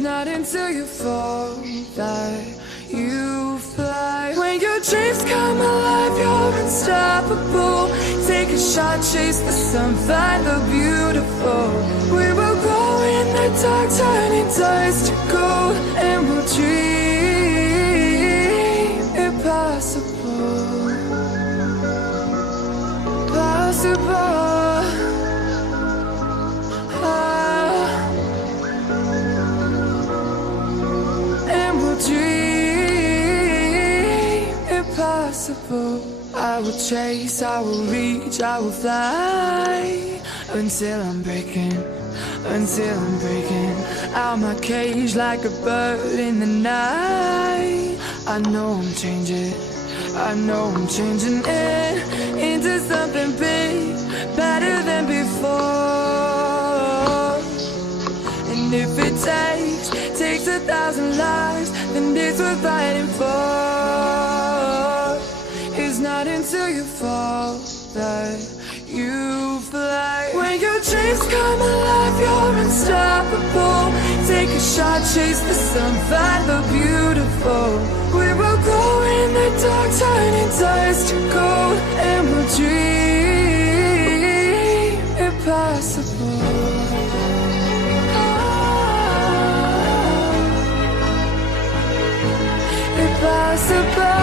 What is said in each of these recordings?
not until you fall that you fly. When your dreams come alive, you're unstoppable. Take a shot, chase the sun, find the beautiful. We will go in the dark, turning dust to gold, and we'll dream impossible. Possible. And we'll dream impossible. I will chase, I will reach, I will fly until I'm breaking, until I'm breaking out my cage like a bird in the night. I know I'm changing, I know I'm changing it into something big, better than before. And if it takes 1,000 lives, then it's worth fighting for. It's not until you fall that you fly. When your dreams come alive, you're unstoppable. Take a shot, chase the sun, find the beautiful. We will go in the dark, turning dust to gold, and we'll dream impossible. Impossible.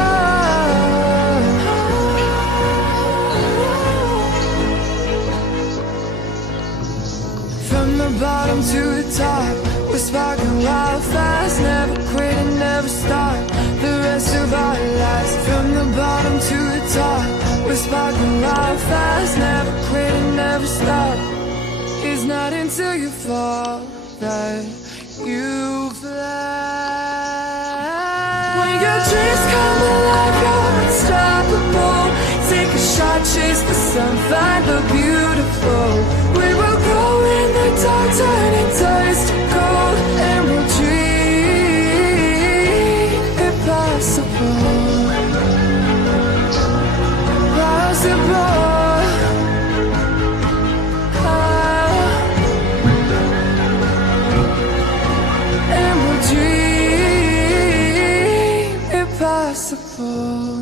From the bottom to the top, we're sparking wild fast. Never quit and never stop the rest of our lives. From the bottom to the top, we're sparking wild fast. Never quit and never stop. It's not until you fall that you fly. When your dreams come alive, you're unstoppable. Take a shot, chase the sun, find the beautiful. We will go in the dark, turning dust to gold, and we'll dream impossible. Possible. And we'll dream impossible.